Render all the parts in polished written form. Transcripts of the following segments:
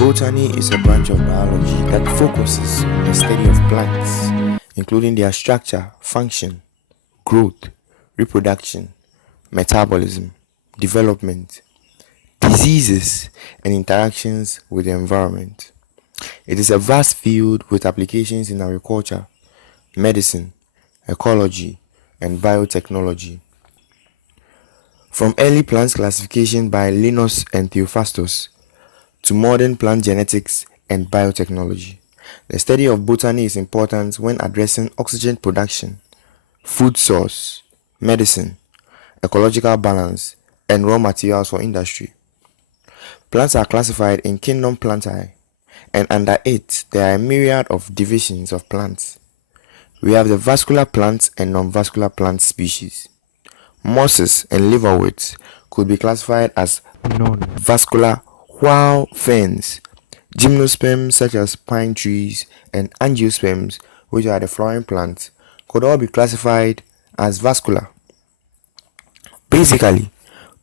Botany is a branch of biology that focuses on the study of plants, including their structure, function, growth, reproduction, metabolism, development, diseases, and interactions with the environment. It is a vast field with applications in agriculture, medicine, ecology, and biotechnology. From early plant classification by Linus and Theophrastus to modern plant genetics and biotechnology, the study of botany is important when addressing oxygen production, food source, medicine, ecological balance, and raw materials for industry. Plants are classified in kingdom Plantae, and under it there are a myriad of divisions of plants. We have the vascular plant and non-vascular plant species. Mosses and liverworts could be classified as non-vascular, while ferns, gymnosperms such as pine trees, and angiosperms, which are the flowering plants, could all be classified as vascular. Basically,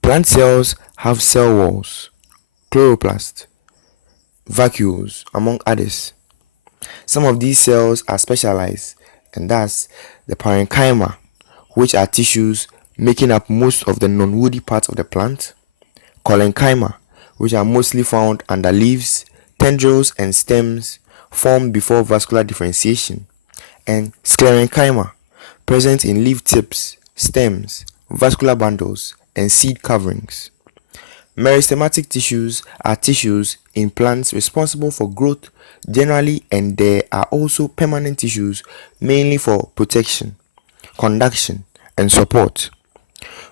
plant cells have cell walls, chloroplast, vacuoles, among others. Some of these cells are specialized, and thus the parenchyma, which are tissues making up most of the non-woody parts of the plant, collenchyma, which are mostly found under leaves, tendrils, and stems formed before vascular differentiation, and sclerenchyma, present in leaf tips, stems, vascular bundles, and seed coverings. Meristematic tissues are tissues in plants responsible for growth generally, and there are also permanent tissues mainly for protection, conduction, and support.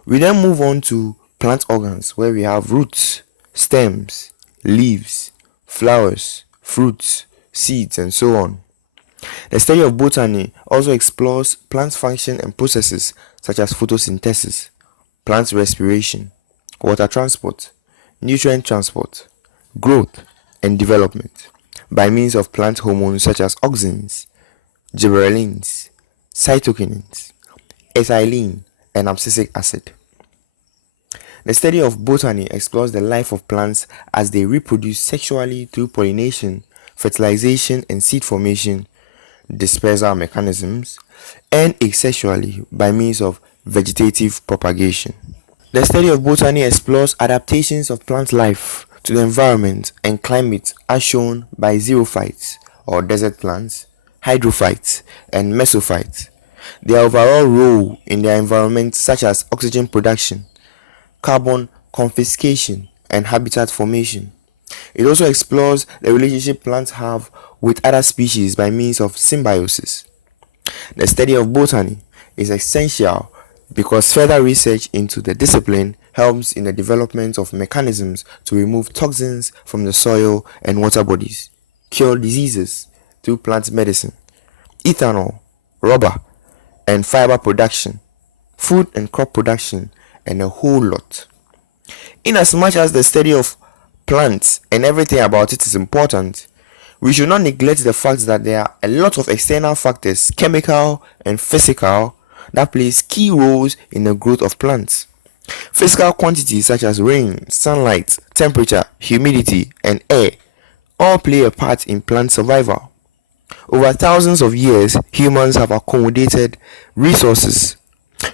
We then move on to plant organs, where we have roots, stems, leaves, flowers, fruits, seeds, and so on. The study of botany also explores plant function and processes such as photosynthesis, plant respiration, water transport, nutrient transport, growth, and development by means of plant hormones such as auxins, gibberellins, cytokinins, ethylene, and abscisic acid. The study of botany explores the life of plants as they reproduce sexually through pollination, fertilization, and seed formation, dispersal mechanisms, and asexually by means of vegetative propagation. The study of botany explores adaptations of plant life to the environment and climate as shown by xerophytes or desert plants, hydrophytes, and mesophytes, their overall role in their environment such as oxygen production, carbon confiscation, and habitat formation. It also explores the relationship plants have with other species by means of symbiosis. The study of botany is essential because further research into the discipline helps in the development of mechanisms to remove toxins from the soil and water bodies, cure diseases through plant medicine, ethanol, rubber, and fiber production, food and crop production, and a whole lot. Inasmuch as the study of plants and everything about it is important, we should not neglect the fact that there are a lot of external factors, chemical and physical, that plays key roles in the growth of plants. Physical quantities such as rain, sunlight, temperature, humidity, and air all play a part in plant survival. Over thousands of years, humans have accommodated resources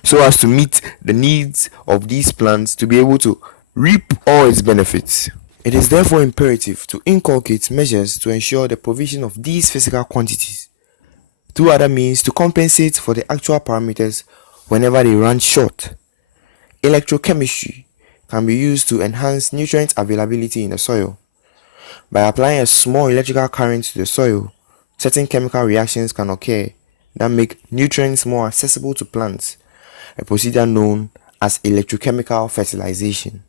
so as to meet the needs of these plants to be able to reap all its benefits. It is therefore imperative to inculcate measures to ensure the provision of these physical quantities through other means to compensate for the actual parameters whenever they run short. Electrochemistry can be used to enhance nutrient availability in the soil. By applying a small electrical current to the soil, certain chemical reactions can occur that make nutrients more accessible to plants, a procedure known as electrochemical fertilization.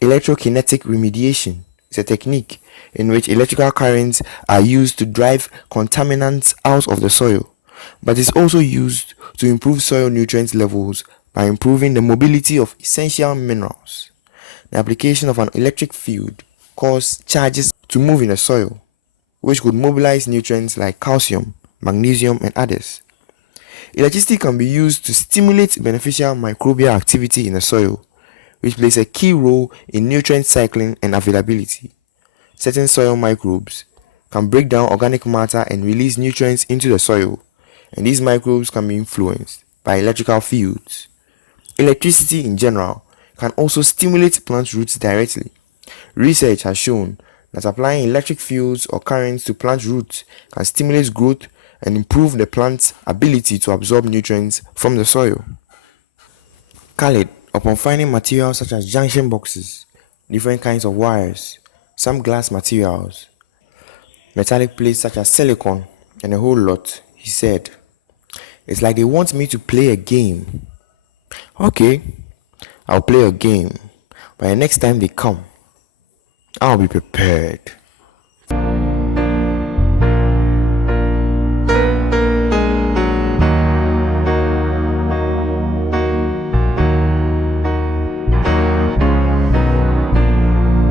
Electrokinetic remediation is a technique in which electrical currents are used to drive contaminants out of the soil, but is also used to improve soil nutrient levels by improving the mobility of essential minerals. The application of an electric field causes charges to move in the soil, which could mobilize nutrients like calcium, magnesium, and others. Electricity can be used to stimulate beneficial microbial activity in the soil, which plays a key role in nutrient cycling and availability. certain soil microbes can break down organic matter and release nutrients into the soil, and these microbes can be influenced by electrical fields. Electricity in general can also stimulate plant roots directly. Research has shown that applying electric fields or currents to plant roots can stimulate growth and improve the plant's ability to absorb nutrients from the soil. Khalid, upon finding materials such as junction boxes, different kinds of wires, some glass materials, metallic plates such as silicon, and a whole lot, he said, "It's like they want me to play a game." Okay, I'll play a game, but the next time they come, I'll be prepared.